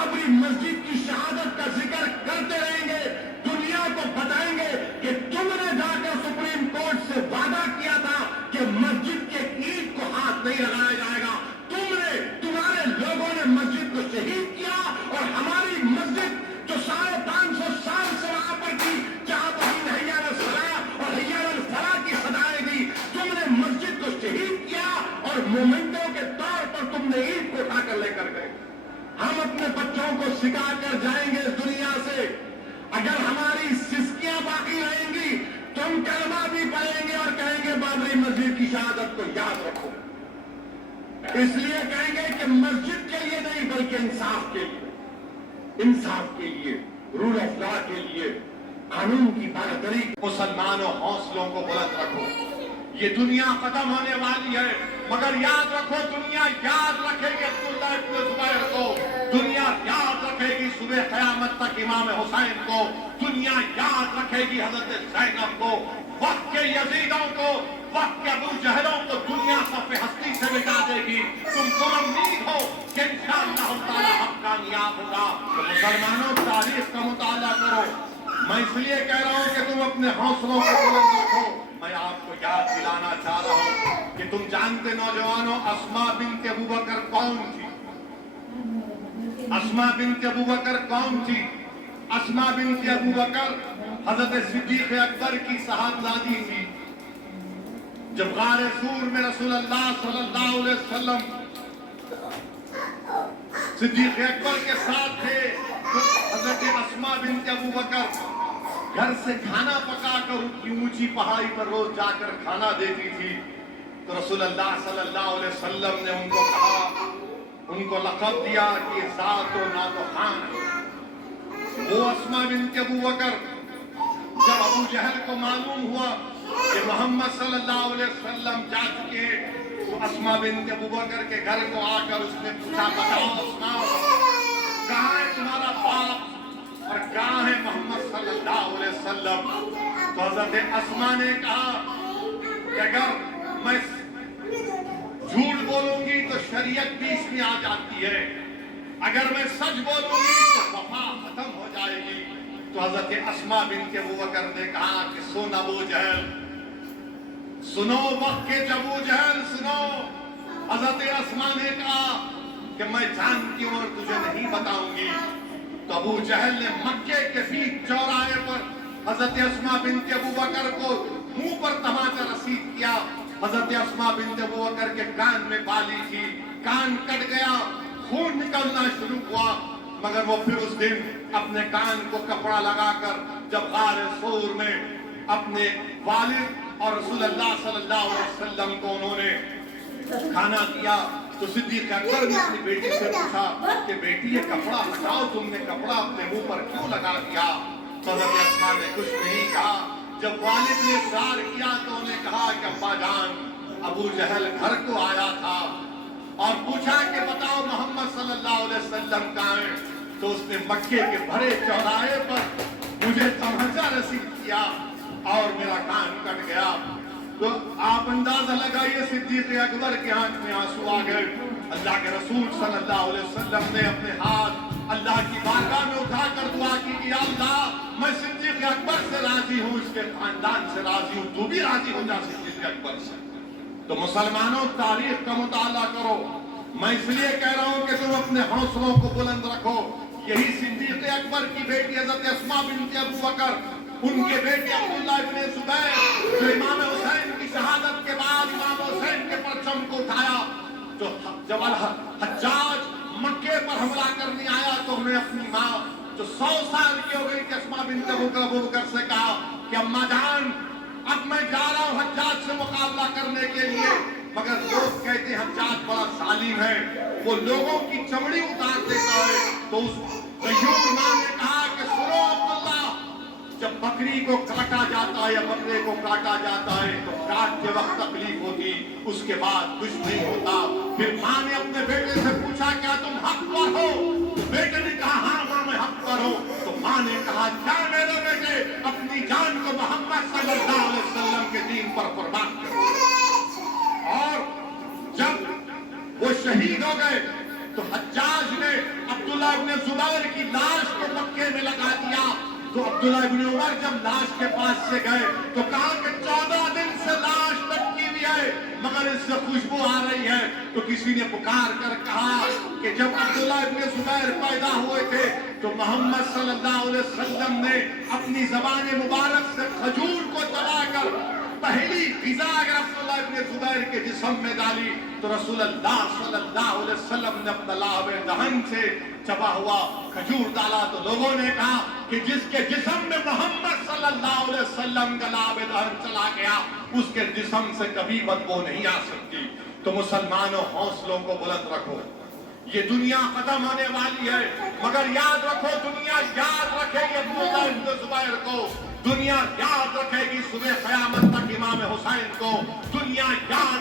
بابری مسجد کی شہادت کا ذکر کرتے رہیں گے، دنیا کو بتائیں گے کہ تم نے جا کر سپریم کورٹ سے وعدہ کیا تھا کہ مسجد کے اینٹ کو ہاتھ نہیں لگایا جائے گا، تمہارے لوگوں نے مسجد کو شہید کیا، اور ہماری مسجد جو 550 سال سے وہاں پر تھی، جہاں بہین حی علی الصلاۃ اور حی علی الفلاح کی صدائیں دی، تم نے مسجد کو شہید کیا اور مومنٹوں کے طور پر تم نے اینٹ کو اٹھا کر لے کر گئے۔ ہم اپنے بچوں کو سکھا کر جائیں گے اس دنیا سے، اگر ہماری سسکیاں باقی رہیں گی تو ہم کلمہ بھی پڑھیں گے اور کہیں گے بابری مسجد کی شہادت کو یاد رکھو۔ اس لیے کہیں گے کہ مسجد کے لیے نہیں بلکہ انصاف کے لیے، انصاف کے لیے، رول آف لا کے لیے، قانون کی برابری۔ مسلمانوں حوصلوں کو بلند رکھو، یہ دنیا ختم ہونے والی ہے، مگر یاد رکھو دنیا یاد رکھے گی عبداللہ ابن زبیر کو، دنیا یاد رکھے گی صبح قیامت تک امام حسین کو، دنیا یاد رکھے گی حضرت زینب کو، وقت کے یزیدوں کو، وقت کے ابو جہلوں کو دنیا صف ہستی سے مٹا دے گی۔ تم امید ہو کہ انشاءاللہ تعالی حق کامیاب ہوگا۔ تو مسلمانوں تاریخ کا مطالعہ کرو۔ میں اس لیے کہہ رہا ہوں کہ تم اپنے حوصلوں کو بلند رکھو۔ میں آپ کو یاد دلانا چاہ رہا ہوں کہ تم جانتے نوجوانوں اسماء بنت ابوبکر کون تھی؟ اسماء بنت ابوبکر کون تھی؟ اسماء بنت ابوبکر حضرت صدیق اکبر کی صاحبزادی تھی۔ جب غار سور میں رسول اللہ صلی اللہ علیہ وسلم صدیق اکبر کے ساتھ تھے، تو حضرت اسماء بنت ابوبکر گھر سے کھانا پکا کر ان کی اونچی پہاڑی پر روز جا کر کھانا دیتی تھی۔ تو رسول اللہ صلی اللہ علیہ وسلم نے ان کو کہا، ان کو لقب دیا کہ ذات و نات و خان ہے۔ وہ اسماء بنت ابوبکر جب ابو جہل کو معلوم ہوا کہ محمد صلی اللہ علیہ وسلم جا چکے، تو اسماء بنت ابوبکر کے گھر کو آ کر اس نے پوچھا، بتاؤ اسماء کہاں ہے تمہارا باپ اور کہاں ہے محمد صلی اللہ علیہ وسلم؟ تو حضرت اسماء نے کہا کہ اگر میں جھوٹ بولوں گی تو شریعت بیچ میں آ جاتی ہے، اگر میں سچ بولوں گی تو وفا ختم ہو جائے گی۔ تو حضرت اسماء بنت ابوبکر نے کہا کہ سن ابو جہل، سنو وقت کے ابو جہل سنو۔ حضرت اسماء نے کہا کہ میں جانتی ہوں اور تجھے نہیں بتاؤں گی۔ تو ابو جہل نے مکے کے بیچ چوراہے پر حضرت اسماء بنت ابوبکر کو منہ پر تماچا رسید کیا۔ حضرت اسماء بنت ابوبکر کے کان میں بالی تھی، کان کٹ گیا، خون نکلنا شروع ہوا، مگر وہ پھر اس دن اپنے کان کو کپڑا لگا کر جب غار ثور میں اپنے والد اور رسول اللہ صلی اللہ علیہ وسلم کو انہوں نے کھانا دیا، تو صدیق اکبر نے اپنی بیٹی سے پوچھا کہ بیٹی یہ کپڑا ہٹاؤ، تم نے کپڑا اپنے منہ پر کیوں لگا دیا؟ حضرت اسماء نے کچھ نہیں کہا۔ جب والد نے اصرار کیا تو انہوں نے کہا کہ ابا جان، ابو جہل گھر کو آیا تھا اور پوچھا کہ بتاؤ محمد صلی اللہ علیہ وسلم کہاں ہیں؟ تو اس نے مکے کے بھرے چوراہے پر مجھے تماچا رسید کیا اور میرا کان کٹ گیا۔ تو آپ اندازہ لگائیے صدیق اکبر کے آنکھ میں آنسو آ گئے۔ اللہ کے رسول صلی اللہ علیہ وسلم نے اپنے ہاتھ اللہ کی بارگاہ میں اٹھا کر دعا کی کہ یا اللہ میں صدیق اکبر سے راضی ہوں، اس کے خاندان سے راضی ہوں، تو بھی راضی ہو جا صدیق اکبر سے۔ تو مسلمانوں تاریخ کا مطالعہ کرو۔ میں اس لیے کہہ رہا ہوں کہ تم اپنے حوصلوں کو بلند رکھو۔ یہی صدیق اکبر کی بیٹی حضرت اسماء بنت ابوبکر، ان کے بیٹے عبداللہ ابن زبیر جو امام حسین کی شہادت کے بعد امام حسین کے پرچم کو اٹھایا، تو جب حجاج مکے پر حملہ کرنے آیا تو انہوں نے اپنی ماں جو 100 سال کی ہو گئی تھی اسماء بنت ابوبکر سے کہا کہ اماں جان اب میں جا رہا ہوں حجاج سے مقابلہ کرنے کے لیے، مگر لوگ کہتے ہیں حجاج بڑا ظالم ہے، وہ لوگوں کی چمڑی اتار دیتا ہے۔ تو اس غیور ماں نے کہا کہ سنو عبداللہ، جب بکری کو کاٹا جاتا ہے یا بکرے کو کاٹا جاتا ہے تو کاٹ کے وقت تکلیف ہوتی، اس کے بعد کچھ نہیں ہوتا۔ پھر ماں نے اپنے بیٹے سے پوچھا کیا تم حق پر ہو؟ بیٹے نے کہا ہاں ماں میں حق پر ہوں۔ تو ماں نے کہا کیا میرے بیٹے اپنی جان کو محمد صلی اللہ علیہ وسلم کے دین پر قربان کرو۔ اور جب وہ شہید ہو گئے تو حجاج نے عبداللہ ابن زبیر کی لاش کو مکے میں لگا دیا. تو عبداللہ ابن عمر جب لاش کے پاس سے گئے تو کہا کہ 14 دن سے لاش لٹکی ہوئی ہے مگر اس سے خوشبو آ رہی ہے. تو کسی نے پکار کر کہا کہ جب عبداللہ ابن زبیر پیدا ہوئے تھے تو محمد صلی اللہ علیہ وسلم نے اپنی زبان مبارک سے کھجور کو چبا کر پہلی غذا اگر عبداللہ ابن زبیر کے جسم میں ڈالی تو رسول اللہ صلی اللہ علیہ وسلم نے اپنا لعاب دہن سے چبا ہوا کھجور ڈالا. تو لوگوں نے کہا کہ جس کے جسم میں محمد صلی اللہ علیہ وسلم کا لعاب دہن چلا گیا اس کے جسم سے کبھی بدبو نہیں آ سکتی. تو مسلمانوں حوصلوں کو بلند رکھو. یہ دنیا ختم ہونے والی ہے مگر یاد رکھو دنیا یاد رکھے گی عبداللہ ابن زبیر کو. دنیا یاد رکھے گی صبح قیامت تک امام حسین کو. دنیا یاد